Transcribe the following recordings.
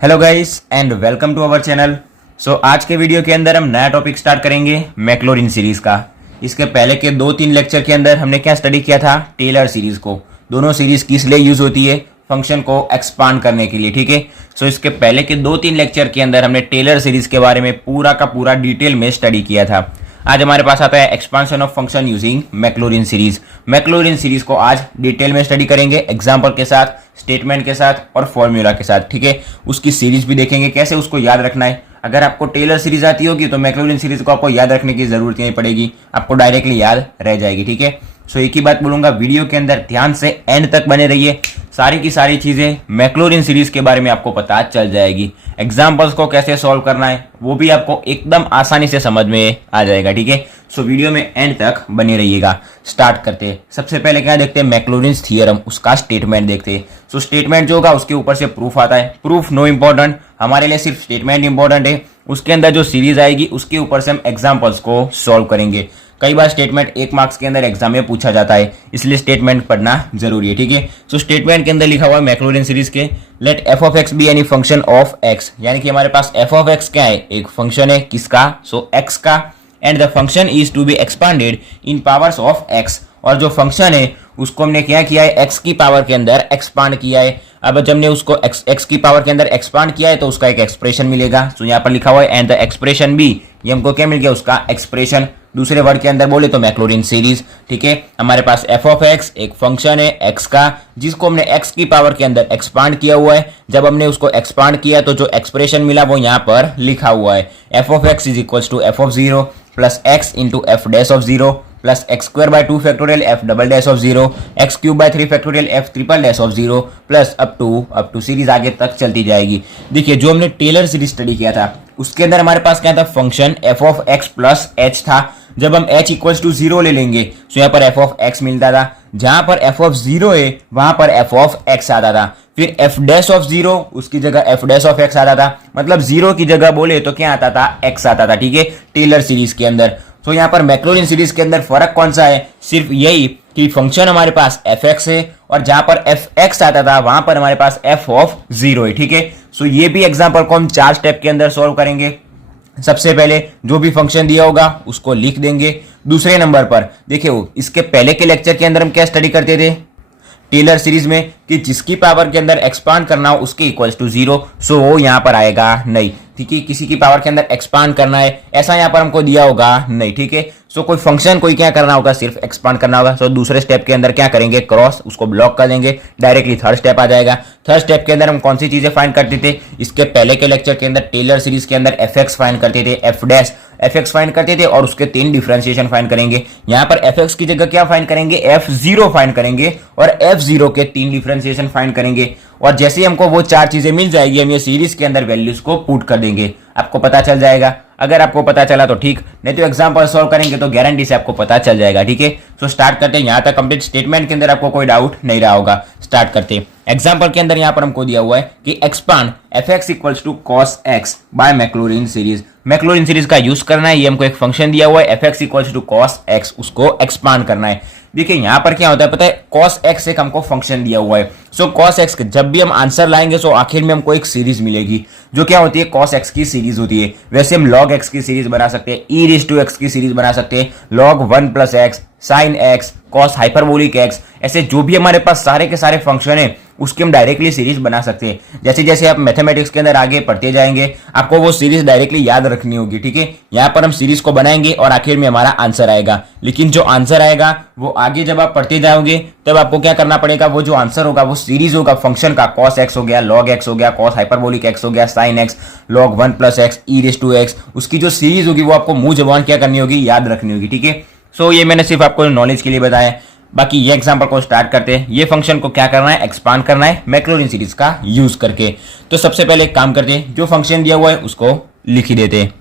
Hello guys and welcome to our channel. आज के video के अंदर हम नया टॉपिक स्टार्ट करेंगे मैक्लॉरिन सीरीज का। इसके पहले के 2-3 लेक्चर के अंदर हमने क्या स्टडी किया था, टेलर सीरीज को। दोनों सीरीज किस लिए यूज होती है, फंक्शन को एक्सपांड करने के लिए, ठीक है। इसके पहले के 2-3 लेक्चर के अंदर हमने टेलर सीरीज के बारे में पूरा का पूरा डिटेल में स्टडी किया था। आज हमारे पास आता है expansion of function using Maclaurin series. Maclaurin series को आज डिटेल में स्टडी करेंगे, एग्जांपल के साथ, स्टेटमेंट के साथ और फॉर्मूला के साथ, ठीक है। उसकी सीरीज भी देखेंगे, कैसे उसको याद रखना है। अगर आपको टेलर सीरीज आती होगी तो मैक्लॉरिन सीरीज को आपको याद रखने की जरूरत नहीं पड़ेगी, आपको डायरेक्टली याद रह जाएगी, ठीक है। एक ही बात बोलूंगा, वीडियो के अंदर ध्यान से एंड तक बने रहिए। सारी की सारी चीजें मैक्लॉरिन सीरीज के बारे में आपको पता चल जाएगी। एग्जाम्पल्स को कैसे सॉल्व करना है वो भी आपको एकदम आसानी से समझ में आ जाएगा, ठीक है। वीडियो में एंड तक बने रहिएगा। स्टार्ट करते हैं। सबसे पहले क्या देखते हैं, मैक्लॉरिन थ्योरम, उसका स्टेटमेंट देखते हैं। स्टेटमेंट जो होगा उसके ऊपर से प्रूफ आता है। प्रूफ नो इंपॉर्टेंट, हमारे लिए सिर्फ स्टेटमेंट इंपॉर्टेंट है। उसके अंदर जो सीरीज आएगी उसके ऊपर से हम एग्जाम्पल्स को सॉल्व करेंगे। कई बार स्टेटमेंट 1 मार्क्स के अंदर एग्जाम में पूछा जाता है, इसलिए स्टेटमेंट पढ़ना जरूरी है, ठीक है। स्टेटमेंट के अंदर लिखा हुआ है मैक्लॉरिन सीरीज के, let F of X be any function of X, यानी कि हमारे पास एफ ऑफ एक्स क्या है, एक फंक्शन है, किसका, एक्स का, and the function is to be expanded in powers of X, और जो फंक्शन है उसको हमने क्या किया है, एक्स की पावर के अंदर एक्सपांड किया है। अब जब हमने उसको एक्स की पावर के अंदर एक्सपांड किया है तो उसका एक एक्सप्रेशन मिलेगा। यहाँ पर लिखा हुआ है एंड द एक्सप्रेशन बी, ये हमको क्या मिल गया, उसका एक्सप्रेशन। दूसरे वर्ड के अंदर बोले तो मैक्लॉरिन सीरीज, ठीक है। हमारे पास एफ ऑफ एक्स एक फंक्शन है एक्स का, जिसको हमने एक्स की पावर के अंदर एक्सपांड किया हुआ है। जब हमने उसको एक्सपांड किया तो जो एक्सप्रेशन मिला वो यहाँ पर लिखा हुआ है, F of X is equal to F of 0 plus X into F dash of 0 plus X square by 2 factorial F double dash of 0 X cube by 3 factorial F triple dash of 0 plus up to series आगे तक चलती जाएगी। देखिए, जो हमने Taylor series study किया था उसके अंदर हमारे पास क्या था, function F of x plus H था। जब हम h इक्वल्स टू 0 ले लेंगे तो यहाँ पर एफ ऑफ एक्स मिलता था, जहां पर एफ ऑफ 0 है वहां पर एफ ऑफ एक्स आता था। फिर एफ डैश ऑफ 0 उसकी जगह एफ डैश ऑफ एक्स आता था, मतलब 0 की जगह बोले तो क्या आता था, एक्स आता था, ठीक है, टेलर सीरीज के अंदर। यहाँ पर मैक्लॉरिन सीरीज के अंदर फर्क कौन सा है, सिर्फ यही कि फंक्शन हमारे पास एफ एक्स है और जहां पर एफ एक्स आता था वहां पर हमारे पास एफ ऑफ 0 है, ठीक है। ये भी एग्जांपल को हम 4 स्टेप के अंदर सॉल्व करेंगे। सबसे पहले जो भी फंक्शन दिया होगा उसको लिख देंगे। दूसरे नंबर पर देखिए, इसके पहले के लेक्चर के अंदर हम क्या स्टडी करते थे टेलर सीरीज में, कि जिसकी पावर के अंदर एक्सपांड करना हो उसके इक्वल्स टू 0, वो यहां पर आएगा नहीं, ठीक है। किसी की पावर के अंदर एक्सपांड करना है ऐसा यहां पर हमको दिया होगा नहीं, ठीक है। कोई फंक्शन कोई क्या करना होगा, सिर्फ एक्सपांड करना होगा। दूसरे स्टेप के अंदर क्या करेंगे, क्रॉस, उसको ब्लॉक कर देंगे, डायरेक्टली थर्ड स्टेप आ जाएगा। थर्ड स्टेप के अंदर हम कौन सी चीजें फाइंड करते थे, इसके पहले के लेक्चर के अंदर टेलर सीरीज के अंदर एफ एक्स फाइंड करते थे, F dash F x find करते थे और उसके 3 डिफरेंशिएशन फाइंड करेंगे। यहां पर एफ एक्स की जगह क्या फाइंड करेंगे, एफ 0 फाइंड करेंगे और एफ 0 के 3 डिफरेंशिएशन फाइंड करेंगे। और जैसे ही हमको वो 4 चीजें मिल जाएगी हम ये सीरीज के अंदर वैल्यूज को पुट कर देंगे, आपको पता चल जाएगा। अगर आपको पता चला तो ठीक, नहीं तो एग्जांपल सॉल्व करेंगे तो गारंटी से आपको पता चल जाएगा, ठीक है। स्टार्ट करते हैं। यहां तक कंप्लीट स्टेटमेंट के अंदर आपको कोई डाउट नहीं रहा होगा। स्टार्ट करते हैं। एग्जांपल के अंदर यहां पर हमको दिया हुआ है कि expand F x equals to cos x by Maclaurin series. Maclaurin series का यूज करना है, ये हमको एक फंक्शन दिया हुआ है F x equals to cos X, उसको एक्सपांड करना है। देखिए यहां पर क्या होता है पता है, कॉस एक्स एक हमको फंक्शन दिया हुआ है। कॉस एक्स जब भी हम आंसर लाएंगे आखिर में हमको एक सीरीज मिलेगी जो क्या होती है, कॉस एक्स की सीरीज होती है। वैसे हम लॉग एक्स की सीरीज बना सकते हैं, ई रेज़ टू एक्स की सीरीज बना सकते हैं, log 1 plus x, sine x, cos hyperbolic x, ऐसे जो भी हमारे पास सारे के सारे फंक्शन है उसकी हम डायरेक्टली सीरीज बना सकते हैं। जैसे जैसे आप मैथमेटिक्स के अंदर आगे पढ़ते जाएंगे आपको वो सीरीज डायरेक्टली याद रखनी होगी, ठीक है। यहाँ पर हम सीरीज को बनाएंगे और आखिर में हमारा आंसर आएगा, लेकिन जो आंसर आएगा वो आगे जब आप पढ़ते जाओगे तब आपको क्या करना पड़ेगा, वो जो आंसर होगा वो सीरीज होगा फंक्शन का, कॉस एक्स हो गया, लॉग एक्स हो गया, कॉस हाइपरबोलिक एक्स हो गया, sine x, log 1 plus x, e raise to x, उसकी जो सीरीज होगी वो आपको मुंह जबान क्या करनी होगी, याद रखनी होगी, ठीक है। ये मैंने सिर्फ आपको नॉलेज के लिए बताया। बाकी ये एग्जांपल को स्टार्ट करते हैं। ये फंक्शन को क्या करना है, एक्सपांड करना है मैक्लॉरिन सीरीज का यूज करके। सबसे पहले एक काम करते हैं, जो फंक्शन दिया हुआ है उसको लिख ही देते हैं।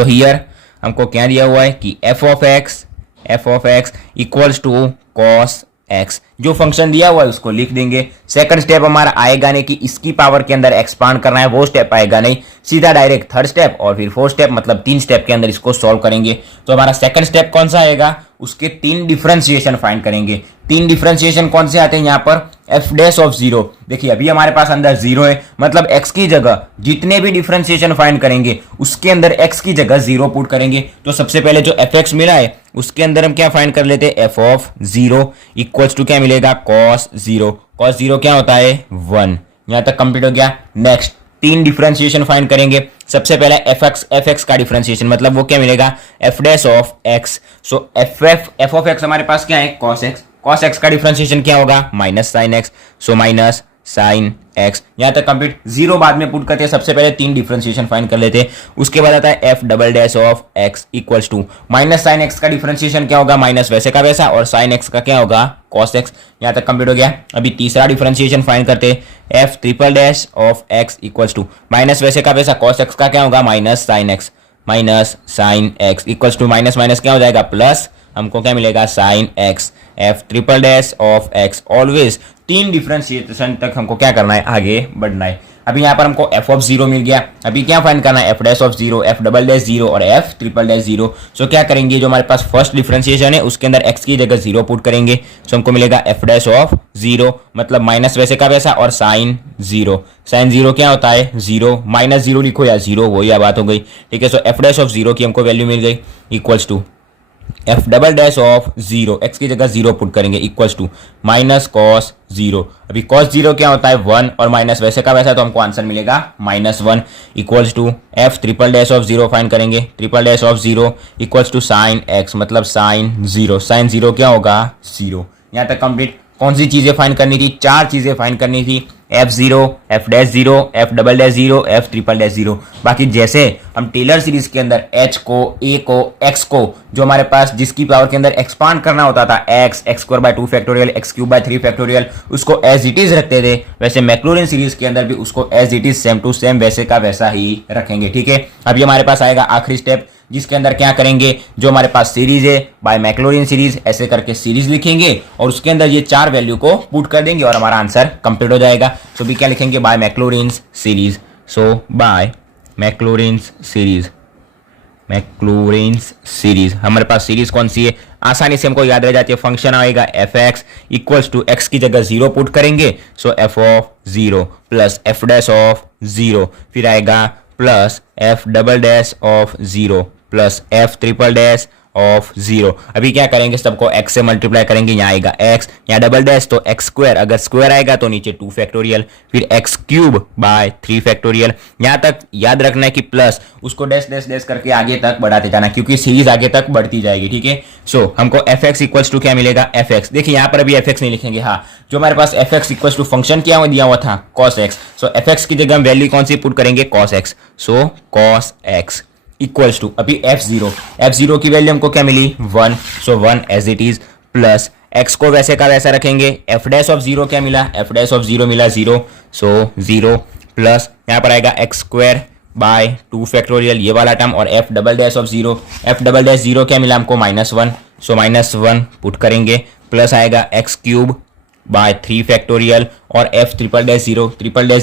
हियर हमको क्या दिया हुआ है कि f of x equals to cos x, जो फंक्शन दिया हुआ है उसको लिख देंगे। सेकंड स्टेप हमारा आएगा नहीं कि इसकी पावर के अंदर एक्सपांड करना है, वो स्टेप आएगा नहीं, सीधा डायरेक्ट थर्ड स्टेप और फिर फोर्थ स्टेप, मतलब 3 स्टेप के अंदर इसको सॉल्व करेंगे। हमारा सेकंड स्टेप कौन सा आएगा, उसके 3 डिफरेंशिएशन फाइंड करेंगे। 3 डिफरेंशिएशन कौन से आते हैं यहाँ पर, एफ डैश ऑफ जीरो। देखिए अभी हमारे पास अंदर जीरो है, मतलब एक्स की जगह जितने भी डिफरेंशिएशन फाइंड करेंगे उसके अंदर एक्स की जगह जीरो पुट करेंगे। तो सबसे पहले जो एफ एक्स मिला है उसके अंदर हम क्या फाइंड कर लेते हैं, f of zero equals to क्या मिलेगा, कॉस जीरो। कॉस जीरो क्या होता है, 1। यहां तक कंप्लीट हो गया। नेक्स्ट 3 डिफरेंशिएशन फाइंड करेंगे। सबसे पहला एफ एक्स का डिफरेंशिएशन, मतलब वो क्या मिलेगा, F dash of x. So F of x हमारे पास क्या है, कॉस एक्स। कॉस एक्स का डिफरेंशिएशन क्या होगा, minus sine x. So minus sine x. यहां तक कंप्लीट। जीरो बाद में पुट करते हैं, सबसे पहले 3 डिफरेंशिएशन फाइंड कर लेते हैं। उसके बाद आता है f double dash of x equals to minus sine x का डिफरेंशिएशन क्या होगा, माइनस वैसे का वैसा, और साइन एक्स का क्या होगा, कॉस एक्स। यहां तक कंप्लीट हो गया। अभी तीसरा डिफरेंशिएशन फाइंड करते हैं, f triple dash of x equals to minus वैसे का वैसा, कॉस एक्स का क्या होगा, minus sine x. Minus sine x equals to minus minus क्या हो जाएगा, प्लस। हमको क्या मिलेगा, sine x. F triple dash of x. Always 3 differentiation तक हमको क्या करना है, आगे बढ़ना है। अभी यहाँ पर हमको एफ ऑफ जीरो मिल गया। अभी क्या फाइंड करना है, F dash of zero, F double dash zero और एफ ट्रिपल डैश जीरो। सो क्या करेंगे, जो हमारे पास फर्स्ट डिफरेंशिएशन है उसके अंदर एक्स की जगह जीरो पुट करेंगे। सो हमको मिलेगा एफ डैश ऑफ जीरो, मतलब माइनस वैसे का वैसा, और साइन जीरो। साइन जीरो क्या होता है, जीरो। माइनस जीरो लिखो या जीरो, वही बात हो गई। ठीक है, so f dash of zero की हमको वैल्यू मिल गई equals to f double dash of zero, x की जगह जीरो पुट करेंगे equals to minus cos zero. अभी कॉस जीरो क्या होता है, 1, और माइनस वैसे का वैसा, तो हमको आंसर मिलेगा -1 equals to F triple dash of zero find करेंगे। Triple dash of zero equals to sine X, मतलब साइन जीरो। साइन जीरो क्या होगा, जीरो। यहां तक कंप्लीट। कौन सी चीजें फाइंड करनी थी, 4 चीजें फाइंड करनी थी, F zero, F dash zero, F double dash zero, F triple dash zero. बाकी जैसे हम टेलर सीरीज के अंदर एच को, ए को, एक्स को, जो हमारे पास जिसकी पावर के अंदर एक्सपांड करना होता था, x square by 2 factorial, x cube by 3 factorial, उसको एज इट इज रखते थे, वैसे मैक्लॉरिन सीरीज के अंदर भी उसको as it is same to same वैसे का वैसा ही रखेंगे। ठीक है, अभी हमारे पास आएगा आखिरी स्टेप, जिसके अंदर क्या करेंगे, जो हमारे पास सीरीज है बाय मैक्लॉरिन सीरीज, ऐसे करके सीरीज लिखेंगे और उसके अंदर ये 4 वैल्यू को पुट कर देंगे और हमारा आंसर कंप्लीट हो जाएगा। सो भी क्या लिखेंगे, by Maclaurin series. So by Maclaurin series, Maclaurin series. हमारे पास सीरीज कौन सी है, आसानी से हमको याद रह जाती है। फंक्शन आएगा F x equals to X की जगह जीरो पुट करेंगे। So F of zero plus F dash of zero, फिर आएगा plus F double dash of zero plus F triple dash of zero. अभी क्या करेंगे, सबको x से मल्टीप्लाई करेंगे। यहाँ आएगा x, यहाँ डबल डैश तो x स्क्वायर, अगर स्क्वायर आएगा तो नीचे 2 फैक्टोरियल, फिर x क्यूब बाय 3 फैक्टोरियल। यहाँ तक याद रखना है कि प्लस उसको डैश डैश डैश करके आगे तक बढ़ाते जाना, क्योंकि सीरीज आगे तक बढ़ती जाएगी। ठीक है, सो हमको एफ एक्स इक्वल्स टू क्या मिलेगा, एफ एक्स। देखिए यहाँ पर अभी एफ एक्स नहीं लिखेंगे, हाँ जो हमारे पास F x equals to function क्या दिया हुआ था, cos X. So F X की जगह हम वैल्यू कौन सी पुट करेंगे, cos X. So cos X equals to अभी एफ जीरो की वैल्यू हमको क्या मिली, 1। So 1 as it is plus X को वैसे का वैसा रखेंगे। एफ डैश ऑफ जीरो क्या मिला, एफ डैश ऑफ जीरो मिला 0। सो 0 प्लस यहाँ पर आएगा एक्स स्क्वायर बाय 2 फैक्टोरियल, ये वाला टर्म, और F double dash of zero, F double dash zero क्या मिला हमको, -1। सो -1 पुट करेंगे, प्लस आएगा एक्स क्यूब बाय 3 फैक्टोरियल और एफ ट्रिपल डैश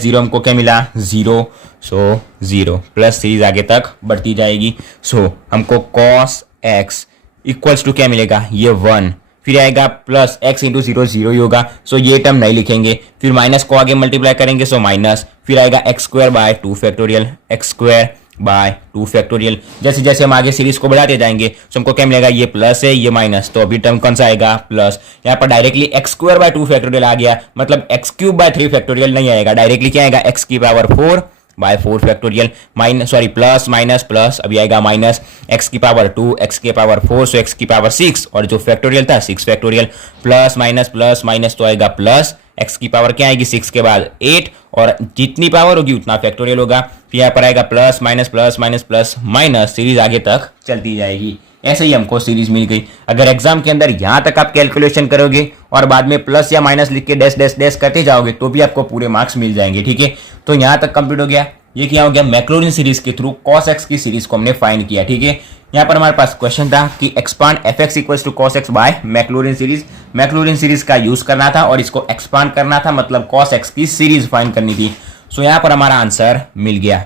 जीरो हमको क्या मिला, 0। सो 0 प्लस सीरीज आगे तक बढ़ती जाएगी। सो हमको कॉस एक्स इक्वल्स टू क्या मिलेगा, ये 1, फिर आएगा प्लस एक्स इंटू 0 0 ही होगा। सो ये टर्म नहीं लिखेंगे, फिर माइनस को आगे मल्टीप्लाई करेंगे, सो माइनस, फिर आएगा x square by 2 factorial, x square by 2 factorial. जैसे जैसे हम आगे सीरीज को बढ़ाते जाएंगे तो हमको क्या मिलेगा, ये प्लस है, ये माइनस, तो अभी टर्म कौन सा आएगा, प्लस। यहाँ पर directly X square by 2 factorial आ गया, मतलब एक्स क्यूब बाय 3 फैक्टोरियल नहीं आएगा, डायरेक्टली क्या आएगा, एक्स की power 4 by 4 factorial, plus minus plus, अभी आएगा माइनस एक्स की पावर 2, एक्स की पावर 4, सो एक्स की पावर 6, और जो फैक्टोरियल था 6 फैक्टोरियल, प्लस माइनस तो आएगा प्लस, एक्स की पावर क्या आएगी, 6 के बाद 8, और जितनी पावर होगी उतना फैक्टोरियल होगा। फिर यहाँ पर आएगा प्लस माइनस, सीरीज आगे तक चलती जाएगी। ऐसे ही हमको सीरीज मिल गई। अगर एग्जाम के अंदर यहां तक आप कैलकुलेशन करोगे और बाद में प्लस या माइनस लिख के डैश डैश डैश करते जाओगे तो भी आपको पूरे मार्क्स मिल जाएंगे। ठीक है, तो यहां तक कंप्लीट हो गया। ये क्या हो गया, मैक्लॉरिन सीरीज के थ्रू कॉस एक्स की सीरीज को हमने फाइंड किया। ठीक है, यहाँ पर हमारे पास क्वेश्चन था कि expand F x equals to cos x by Maclaurin series. Maclaurin series का यूज करना था और इसको एक्सपांड करना था, मतलब कॉस एक्स की सीरीज फाइंड करनी थी। सो यहाँ पर हमारा आंसर मिल गया,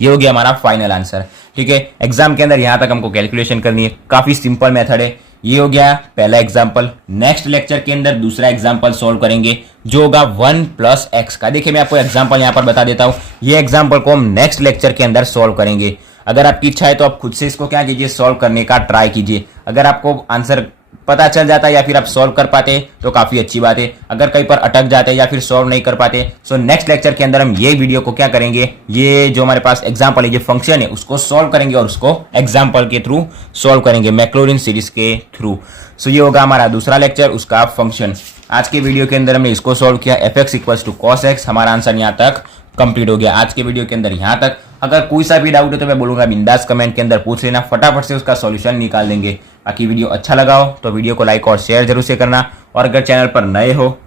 ये हो गया हमारा फाइनल आंसर। ठीक है, एग्जाम के अंदर यहां तक हमको कैलकुलेशन करनी है, काफी सिंपल मेथड है। ये हो गया पहला एग्जाम्पल। नेक्स्ट लेक्चर के अंदर दूसरा एग्जाम्पल सॉल्व करेंगे जो होगा 1 + x का। देखिए मैं आपको एग्जाम्पल यहाँ पर बता देता हूँ, ये एग्जाम्पल को हम नेक्स्ट लेक्चर के अंदर सॉल्व करेंगे। अगर आपकी इच्छा है तो आप खुद से इसको क्या कीजिए, सॉल्व करने का ट्राई कीजिए। अगर आपको आंसर पता चल जाता है या फिर आप सॉल्व कर पाते तो काफी अच्छी बात है। अगर कहीं पर अटक जाते या फिर सॉल्व नहीं कर पाते सो नेक्स्ट लेक्चर के अंदर हम ये वीडियो को क्या करेंगे, ये जो हमारे पास एग्जांपल है, जो फंक्शन है उसको सॉल्व करेंगे और उसको एग्जांपल के थ्रू सॉल्व करेंगे, मैक्लॉरिन सीरीज के थ्रू। सो ये होगा हमारा दूसरा लेक्चर, उसका फंक्शन। आज के वीडियो के अंदर हमने इसको सॉल्व किया, f(x = cos x)। हमारा आंसर यहाँ तक कंप्लीट हो गया आज के वीडियो के अंदर यहाँ तक। अगर कोई सा भी डाउट है तो मैं बोलूंगा बिंदास कमेंट के अंदर पूछ लेना, फटाफट से उसका सॉल्यूशन निकाल देंगे। बाकी वीडियो अच्छा लगा हो तो वीडियो को लाइक और शेयर जरूर से करना, और अगर चैनल पर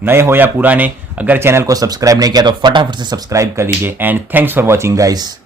नए हो या पुराने, अगर चैनल को सब्सक्राइब नहीं किया तो फटाफट से सब्सक्राइब कर दीजिए। And thanks for watching guys.